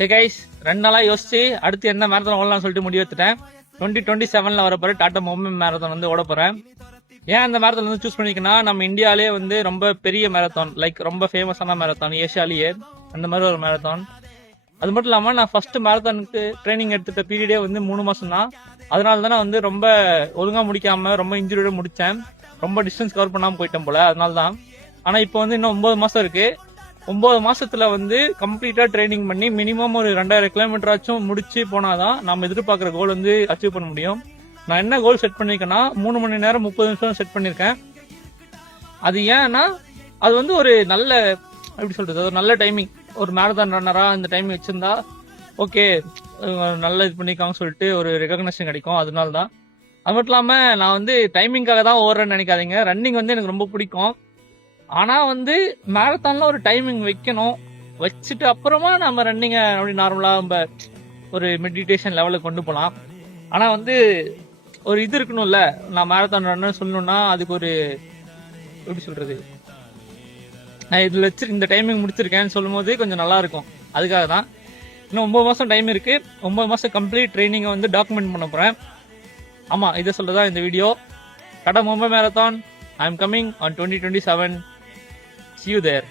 Hey guys, 2 நாளா யோசிச்சு அடுத்து என்ன மேரத்தான் ஓடலாம்னு சொல்லிட்டு முடிவு எடுத்துட்டேன். 2027ல வரப்போற டாடா மும்பை மேரத்தான் வந்து ஓட போறேன். ஏன் அந்த மேரத்தான் வந்து சூஸ் பண்ணிக்கன்னா, நம்ம இந்தியாலே வந்து ரொம்ப பெரிய மேரத்தான், லைக் ரொம்ப ஃபேமஸான மேரத்தான், ஏஷியாலேயே அந்த மாதிரி ஒரு மேரத்தான். அது மட்டும் இல்லாம நான் ஃபர்ஸ்ட் மேரத்தானுக்கு ட்ரைனிங் எடுத்துட்ட பீரியடே வந்து 3 மாசம் தான். அதனால தான் நான் வந்து ரொம்ப ஒழுங்கா முடிக்காம ரொம்ப இன்ஜுரியோட முடிச்சேன். ரொம்ப டிஸ்டன்ஸ் கவர் பண்ணாம போயிட்டேன் போல, அதனால தான். ஆனா இப்போ வந்து இன்னும் 9 மாசம் இருக்கு. 9 மாசத்துல வந்து கம்ப்ளீட்டா ட்ரைனிங் பண்ணி மினிமம் ஒரு 2000 கிலோமீட்டர் ஆச்சும் முடிச்சு போனாதான் நம்ம எதிர்பார்க்குற கோல் வந்து அச்சீவ் பண்ண முடியும். நான் என்ன கோல் செட் பண்ணிருக்கேன்னா 3 மணி நேரம் 30 நிமிஷம் செட் பண்ணிருக்கேன். அது ஏன்னா அது வந்து ஒரு நல்ல, எப்படி சொல்றது, ஒரு நல்ல டைமிங். ஒரு மேரத்தான் ரன்னரா இந்த டைம் வச்சிருந்தா ஓகே, நல்லா இது பண்ணிக்காங்க சொல்லிட்டு ஒரு ரெகக்னேஷன் கிடைக்கும். அதனால தான். அது மட்டும் இல்லாம நான் வந்து டைமிங்காக தான் ஓடுறேன்னு நினைக்காதீங்க. ரன்னிங் வந்து எனக்கு ரொம்ப பிடிக்கும். ஆனா வந்து மேரத்தான்ல ஒரு டைமிங் வைக்கணும். வச்சுட்டு அப்புறமா நம்ம ரன்னிங்க அப்படி நார்மலா நம்ம ஒரு மெடிடேஷன் லெவலுக்கு கொண்டு போகலாம். ஆனா வந்து ஒரு இது இருக்கணும்ல, நான் மேரத்தான் ரன்னு சொல்லணும்னா அதுக்கு ஒரு, எப்படி சொல்றது, நான் இதுல வச்சு இந்த டைமிங் முடிச்சிருக்கேன்னு சொல்லும் போது கொஞ்சம் நல்லா இருக்கும். அதுக்காக தான். இன்னும் 9 மாசம் டைம் இருக்கு. 9 மாசம் கம்ப்ளீட் ட்ரைனிங்கை வந்து டாக்குமெண்ட் பண்ண போறேன். ஆமா, இதை சொல்லதான் இந்த video. Tata Mumbai marathon, I am coming on 2027. See you there.